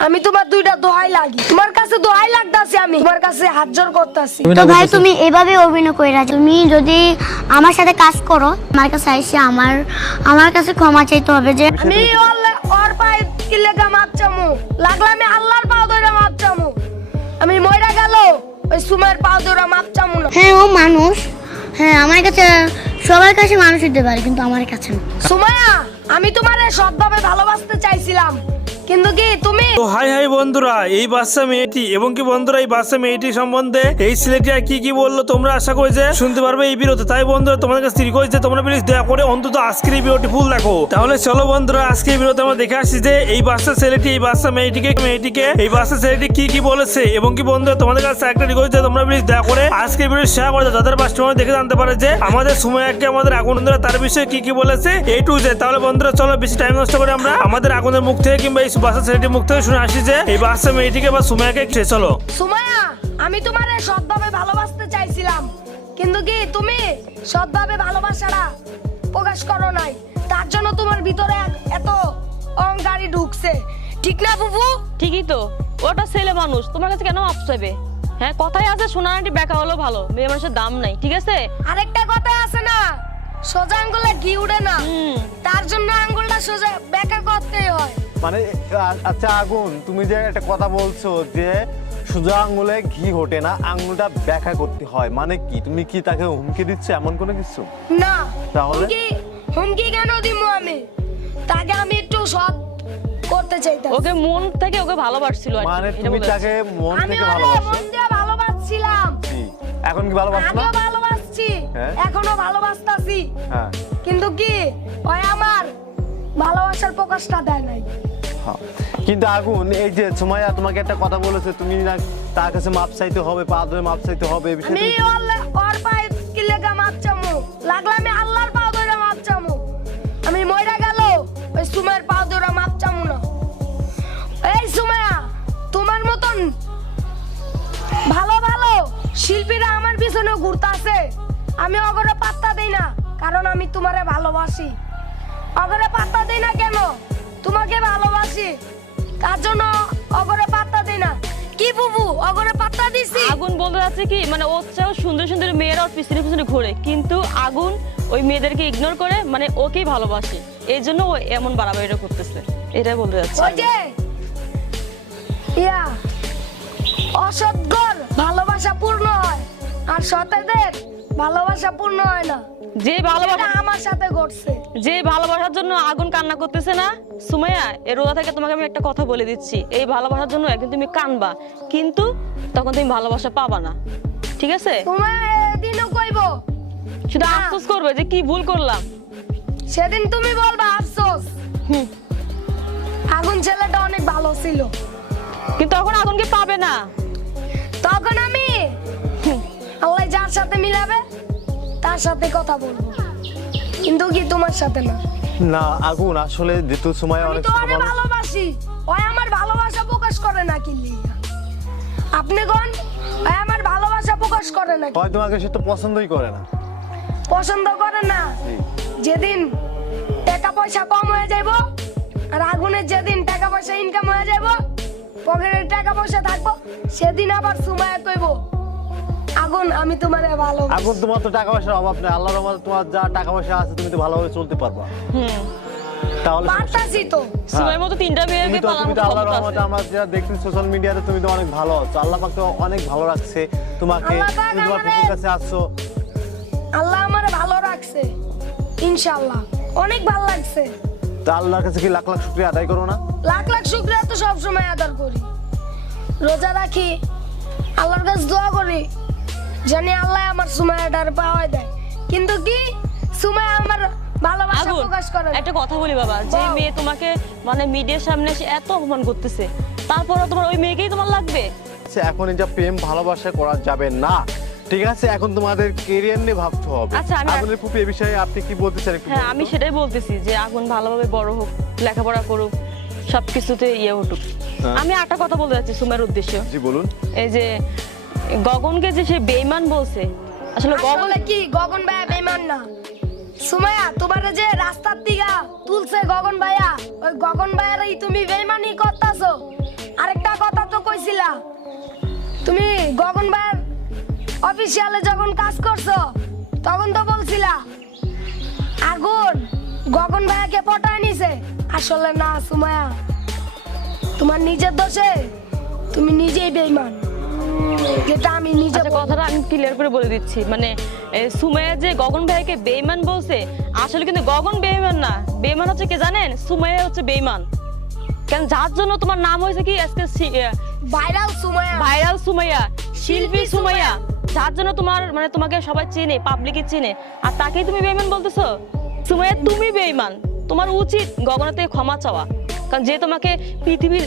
আমি তোমার দুইটা দোহাই লাগি। তোমার কাছে দোহাই লাগতাছি আমি তোমার কাছে হাত জোর করতাছি। তো ভাই তুমি এভাবে অভিনয় কইরা তুমি যদি আমার সাথে কাজ করো আমার কাছে এসে আমার আমার কাছে ক্ষমা চাইতে হবে যে আমি ওর- ওর পায়ে কি লেগা মাপ চামু? লাগলে আমি আল্লাহর পাও ধরে মাপ চামু। আমি মইরা গেল ওই সুমের পাও ধরে মাপ চামু না। হ্যাঁ ও মানুষ। হ্যাঁ আমার কাছে সবার কাছে মানুষ হতে পারে কিন্তু আমার কাছে না। সুমায়া আমি তোমারে সৎভাবে ভালোবাসতে চাইছিলাম। কিন্তু কি তুমি? তো হাই হাই বন্ধুরা, এই বাচ্চা মেয়েটি এবং কি বন্ধুরা, এই বাচ্চা মেয়েটি সম্বন্ধে এই ছেলেটি কি কি বলল তোমরা আশা করি যে শুনতে পারবে এই ভিডিওতে তাই বন্ধুরা, তোমাদের কাছে রিকোয়েস্ট যে তোমরা প্লিজ দয়া করে অন্তত আজকের এই ভিডিওটি ফুল দেখো। তাহলে চলো বন্ধুরা আজকে এই ভিডিওতে আমরা দেখে আসছি যে এই বাচ্চা ছেলেটি, এই বাচ্চা মেয়েটিকে মেয়েটিকে, এই বাচ্চা ছেলেটি কি কি বলেছে? এবং কি বন্ধুরা, তোমাদের কাছে একটা রিকোয়েস্ট যে তোমরা প্লিজ দয়া করে আজকে ভিডিও শেয়ার করে যাদের বাস্তবে দেখে জানতে পারে যে আমাদের সময় সুমায়াকে আমাদের আগুন বন্ধুরা, তার বিষয়ে কি কি বলেছে এই টু যে তাহলে বন্ধুরা, চলো বেশি টাইম নষ্ট করে আমরা আমাদের আগুনের মুখ থেকে কিংবা এই বাচ্চা ছেলেটির মুখ থেকে শুনে আসি যে এই বাচ্চা মেয়েটিকে বা সুমায়াকে সে চলো। সুমায়া আমি তোমারে সৎভাবে ভালোবাসতে চাইছিলাম। কিন্তু কি তুমি সৎভাবে ভালোবাসাটা প্রকাশ করো নাই? তার জন্য তোমার ভিতরে এত অহংকারী ঢুকছে। ঠিক না বুবু ঠিকই তো। ওটা ছেলে মানুষ তোমার কাছে কেন চাইবে? হ্যাঁ কথাই আছে সোনা আন্টি বেকা হলো ভালো মেয়ে মানুষের দাম নাই ঠিক আছে? আরেকটা কথা আছে না সোজা আঙ্গুলে ঘি উড়ে না। তার জন্য আঙ্গুলটা সোজা বেকা করতেই হয়। মানে আচ্ছা আগুন তুমি যে একটা কথা বলছো যে সোজা আঙ্গুলে ঘি ওঠে না আঙুলটা ব্যাখ্যা করতে হয়। মানে কি? তুমি কি তাকে হুমকি দিচ্ছ এমন কোনো কিছু? না। তাহলে? হুমকি হুমকি কেন দিমু আমি? তাকে আমি একটু সৎ করতে চাইতাম। ওকে মন থেকে ওকে ভালোবাসছিল আর মানে তুমি তাকে মন থেকে ভালোবাসো? মন দিয়ে ভালোবাসছিলাম? এখন কি ভালোবাসো না? আগেও ভালোবাসছি। হ্যাঁ? এখনও ভালোবাসতাছি। হ্যাঁ। কিন্তু কি? ওই আমার ভালোবাসার প্রকাশটা দেয় নাই। হ্যাঁ। কিন্তু আগুন এই যে সুমাইয়া তোমাকে একটা কথা বলেছে তুমি না তার কাছে মাপ চাইতে হবে পা ধরে মাপ চাইতে হবে এই বিষয়ে আমি তুমি- ওর পায়ে কি লেগা মাপ চামু? লাগলে আমি আল্লাহর পা ধরে মাপ চামু। আমি মইরা গেল ওই সুমের পা ধরে মাপ চামু না। এই সুমায়া তোমার মতন ভালো ভালো শিল্পীরা আমার পিছনে ঘুরতাছে। আমি অগরে পাত্তা দেই না কারণ আমি তোমারে ভালোবাসি। অগরে পাত্তা দেই না কেন? তোমাকে ভালোবাসি। তার জন্য অগরে পাত্তা দেই না। কি বুবু অগরে পাত্তা দিছি? আগুন বলতে যাচ্ছে কি মানে ওর চেয়েও সুন্দর সুন্দর মেয়েরা ওর পিছনে পিছনে ঘুরে। কিন্তু আগুন ওই মেয়েদেরকে ইগনোর করে মানে ওকেই ভালোবাসে। এই জন্য ও এমন বাড়াবাড়িটা করতেছে। এটাই বলতে যাচ্ছে। ওই যে ইয়া অসৎগর ভালোবাসা পূর্ণ হয়। আর সতেদের ভালোবাসা পূর্ণ হয় না। যে ভালোবাসা আমার সাথে ঘটছে। যে ভালোবাসার জন্য আগুন কান্না করতেছে না সুমাইয়া এ রোজা থেকে তোমাকে আমি একটা কথা বলে দিচ্ছি। এই ভালোবাসার জন্য একদিন তুমি কানবা কিন্তু তখন তুমি ভালোবাসা পাবা না। ঠিক আছে? তোমার এদিনও কইব। শুধু আফসোস করবে যে কি ভুল করলাম। সেদিন তুমি বলবা আফসোস। হুম। আগুন ছেলেটা অনেক ভালো ছিল। কিন্তু তখন আগুনকে পাবে না? তখন তার সাথে কথা বলব। কিন্তু কি তোমার সাথে না? না আগুন আসলে সুমাইয়া আমি অনেক মানুষ ভালোবাসি। ওই আমার ভালোবাসা প্রকাশ করে না কি আপনি কোন? ওই আমার ভালোবাসা প্রকাশ করে না? হয় তোমাকে সে তো পছন্দই করে না। পছন্দ করে না? যেদিন টাকা পয়সা কম হয়ে যাইব আর আগুনের যেদিন টাকা পয়সা ইনকাম হয়ে যাইব পকেটে টাকা পয়সা থাকব সেদিন আবার সময় কইব আগুন আমি তোমারে ভালো আগুন তোমার তো টাকা পয়সার অভাব নেই। আল্লাহর রহমতে তোমার যা টাকা পয়সা আছে তুমি তো ভালোভাবে চলতে পারবা। হুম। তাহলে পারতাছি তো। সময়ের মতো তিনটা মেয়েকে তো পালার তুমি মতো তো আল্লাহর রহমতে আমরা যেটা দেখছি সোশ্যাল মিডিয়াতে তুমি তো অনেক ভালো আছো। আল্লাহ পাক তো অনেক ভালো রাখছে তোমাকে। তুমি তোমার ফুফুর কাছে আসছো। আল্লাহ আমারে ভালো রাখছে। ইনশাআল্লাহ। অনেক ভালো লাগছে। তা আল্লাহর কাছে কি লাখ লাখ শুক্রিয়া আদায় করো না? লাখ লাখ শুক্রিয়া তো সব সময় আদর করি। রোজা রাখি আল্লাহর কাছে দোয়া করি। জানি আল্লাহ আমার সুমায়াটার পাওয়াই দেয়। কিন্তু কি? সুমায়া আমার ভালোবাসা প্রকাশ করে একটা কথা বলি বাবা যে মেয়ে তোমাকে মানে মিডিয়ার সামনে এসে এত অপমান করতেছে তারপরে তোমার ওই মেয়েকেই তোমার লাগবে? আচ্ছা, এখন এটা প্রেম ভালোবাসা করা যাবে না। ঠিক আছে এখন তোমাদের কেরিয়ার নিয়ে ভাবতে হবে। আচ্ছা, আমি আর- আগুনের ফুপি এ বিষয়ে আপনি কি বলতে চান একটু হ্যাঁ আমি সেটাই বলতেছি যে আগুন ভালোভাবে বড় হোক লেখাপড়া করুক সবকিছুতে ইয়ে উঠুক। হ্যাঁ। আমি একটা কথা বলতে যাচ্ছি সুমের উদ্দেশ্য। জি বলুন। এই যে গগনকে যে সে বেইমান বলছে আসলে গগন কি গগন ভাইয়া বেইমান না? সুমায়া তোমার যে রাস্তার দিগা তুলছে গগন ভাইয়া ওই গগন ভাইয়ারই তুমি বেইমানি করতাছো। আরেকটা কথা তো কইছিলা তুমি গগন ভাইয়ার অফিসিয়ালে যখন কাজ করছ তখন তো বলছিলা আগুন গগন ভাইয়াকে পটায় নিছে। আসলে না সুমায়া তোমার নিজের দোষে তুমি নিজেই বেইমান। যেটা আমি নিজে আচ্ছা কথাটা আমি ক্লিয়ার করে বলে দিচ্ছি। মানে সুমাইয়া যে গগন ভাইকে বেইমান বলছে আসলে কিন্তু গগন বেইমান না। বেইমান হচ্ছে কে জানেন? সুমাইয়া হচ্ছে বেইমান। কেন যার জন্য তোমার নাম হয়েছে কি? আজকে ভাইরাল সুমায়া ভাইরাল সুমাইয়া। শিল্পী সুমাইয়া। যার জন্য তোমার মানে তোমাকে সবাই চেনে পাবলিকে চেনে। আর তাকেই তুমি বেইমান বলতেছো? সুমাইয়া তুমি বেইমান। তোমার উচিত গগনের থেকে ক্ষমা চাওয়া। কারণ যে তোমাকে পৃথিবীর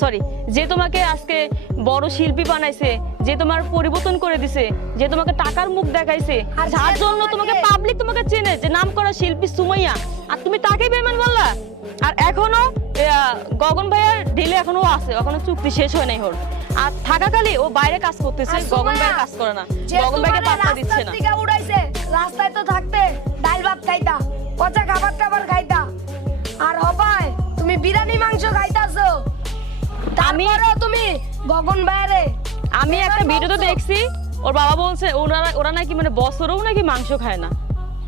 সরি যে তোমাকে আজকে বড় শিল্পী বানাইছে যে তোমার পরিবর্তন করে দিছে যে তোমাকে টাকার মুখ দেখাইছে আর যার জন্য তোমাকে- পাবলিক তোমাকে চেনে যে নাম করা শিল্পী সুমাইয়া। আর তুমি তাকে বেইমান বললা? আর এখনও গগন ভাইয়ার ডিলে এখনও আছে এখনও চুক্তি শেষ হয় নাই ওর। আর থাকাকালে ও বাইরে কাজ করতেছে গগন ভাইয়ের কাজ করে না। গগন ভাইকে পাত্তা দিচ্ছে না। উড়াইছে রাস্তায় তো থাকতে ডাল ভাত খাইতা পচা খাবার টাবার খাইতা। আর হবাই তুমি বিরিয়ানি মাংস খাইতাছো? আমি- তুমি গগন বাইরে আমি একটা ভিডিওতে দেখছি ওর বাবা বলছে ওনারা ওরা নাকি মানে বছরেও নাকি মাংস খায় না।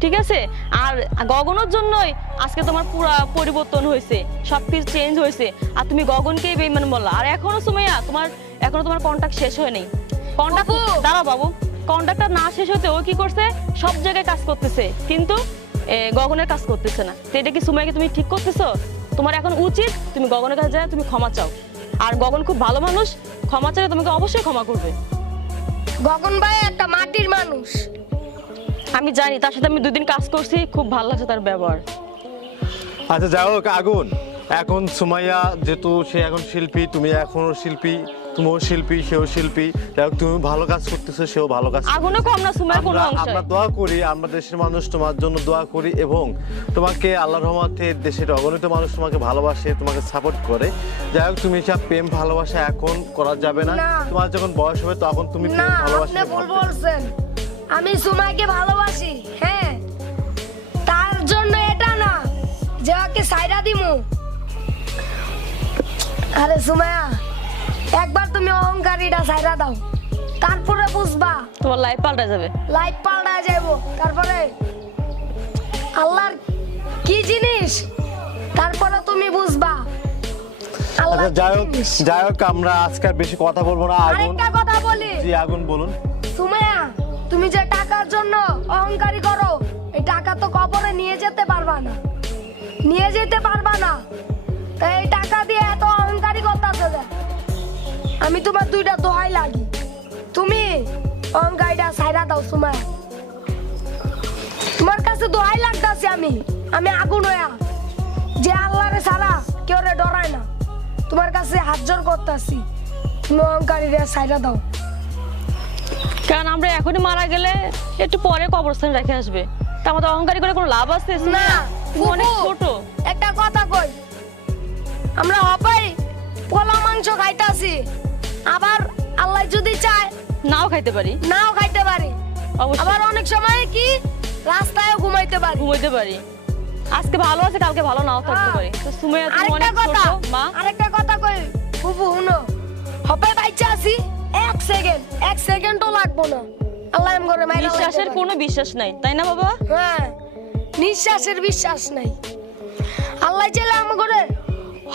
ঠিক আছে? আর গগনের জন্যই আজকে তোমার পুরা পরিবর্তন হয়েছে সবকিছু চেঞ্জ হয়েছে। আর তুমি গগনকেই বেইমান বললা। আর এখনও সুমাইয়া তোমার এখনও তোমার কন্টাক্ট শেষ হয়নি কন্টাক্ট বাবু। দাঁড়াও বাবু। কন্টাক্টটা না শেষ হতে ও কি করছে? সব জায়গায় কাজ করতেছে। কিন্তু গগনের কাজ করতেছে না। তো এটা কি সুমাইয়াকে তুমি ঠিক করতেছো? তোমার এখন উচিত তুমি গগনের কাছে যায় তুমি ক্ষমা চাও। আর গগন খুব ভালো মানুষ ক্ষমা চাইলে তোমাকে অবশ্যই ক্ষমা করবে। গগন ভাই একটা মাটির মানুষ। আমি জানি তার সাথে আমি দুদিন কাজ করছি খুব ভালো লাগছে তার ব্যবহার। আচ্ছা যাই হোক আগুন। এখন সুমাইয়া যেহেতু সে এখন শিল্পী তুমি এখনও শিল্পী তুমিও শিল্পী সেও শিল্পী। যাই হোক তুমি ভালো কাজ করতেছো সেও ভালো কাজ আগুনও কম না সুমার কোনো আমরা অংশ আমরা দোয়া করি আমরা দেশের মানুষ তোমার জন্য দোয়া করি এবং তোমাকে আল্লাহ রহমতে দেশের অগণিত মানুষ তোমাকে ভালোবাসে তোমাকে সাপোর্ট করে। যাই হোক তুমি সব প্রেম ভালোবাসা এখন করা যাবে না। না। তোমার যখন বয়স হবে তখন তুমি না প্রেম ভালোবাসা আপনি ভুল বলছেন। আমি সুমাইকে ভালোবাসি হ্যাঁ। তার জন্য এটা না যে ওকে সাইরা দিমু। আরে সুমায়া একবার তুমি অহংকারীটা সাইরা দাও। তারপরে বুঝবা। তোমার লাইফ পাল্টা যাবে। লাইফ পাল্টা যাইব। তারপরে আল্লাহর কি জিনিস? তারপরে তুমি বুঝবা। আচ্ছা যাই হোক যাই হোক আমরা আজকে আর বেশি কথা বলব না। আগুন। আরেকটা কথা বলি। জি আগুন বলুন। তুমি যে টাকার জন্য অহংকারী করো এই টাকা তো কবরে নিয়ে যেতে পারবা না। নিয়ে যেতে পারবা না। তাই এই টাকা দিয়ে এত অহংকারী করতেছো আমি তোমার দুইটা দোহাই লাগি। তুমি অহংকারীটা সাইরা দাও সুমাইয়া তোমার কাছে দোহাই লাগতাছি আমি। আমি আগুন হইয়া। যে আল্লাহরে সারা কেউ রে ডরায় না। তোমার কাছে হাত জোর করতেছি। তুমি অহংকারীরা সাইরা দাও। কারণ আমরা এখনই মারা গেলে একটু পরে কবরস্থানে রেখে আসবে। তা আমাদের অহংকারী করে কোনো লাভ আছে না অনেক ছোট। একটা কথা কই। আমরা হবাই পোলা মাংস খাইতাছি। আবার আল্লাহ যদি চায় নাও খাইতে পারি। নাও খাইতে পারি। আবার অনেক সময় কি রাস্তায় ঘুমাইতে পারি। ঘুমাইতে পারি। আজকে ভালো আছে কালকে ভালো নাও থাকতে হ্যাঁ। পারি। তো সুমাইয়া তুমি আরেকটা অনেক ছোট কথা মা। আরেকটা কথা কই ফুফু শুনো। হবে বাইচা আছি এক সেকেন্ড এক সেকেন্ডও লাগবো না। আল্লাহ এম করে মাইরা বিশ্বাসের কোনো বিশ্বাস নাই তাই না বাবা? হ্যাঁ নিঃশ্বাসের বিশ্বাস নাই। আল্লাহ চাইলে আমার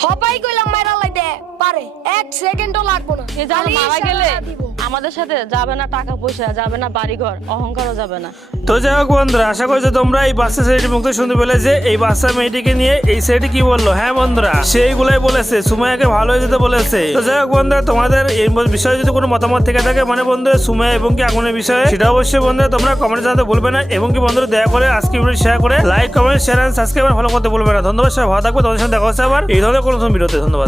হবাই কইলাম মাইরা লাইতে পারে এক সেকেন্ডও লাগবো না এ জানো মারা গেলে দিব। আমাদের সাথে যাবে না টাকা পয়সা, যাবে না বাড়িঘর, অহংকারও যাবে না। তো যাই হোক বন্ধুরা, আশা করি যে তোমরা এই বাচ্চা ছেলেটি মুক্ত শুনতে পেলে যে এই বাচ্চা মেয়েটিকে নিয়ে এই ছেলেটি কি বলল। হ্যাঁ বন্ধুরা, সেইগুলাই বলেছে, সুমাইয়াকে ভালো হয়ে যেতে বলেছে। তো যাই হোক বন্ধুরা, তোমাদের এই বিষয়ে যদি কোনো মতামত থেকে থাকে মানে বন্ধুরা, সুমাইয়া এবং কি আগুনের বিষয়ে, সেটা অবশ্যই বন্ধুরা তোমরা কমেন্ট জানাতে ভুলবে না এবং কি বন্ধুরা, দয়া করে আজকে ভিডিও শেয়ার করে like comment share subscribe follow করতে ভুলবে না। ধন্যবাদ সবাই, ভালো থাকবে, তোমাদের সাথে দেখা হচ্ছে আবার। এই ধরনের কোনো ভিডিওতে ধন্যবাদ।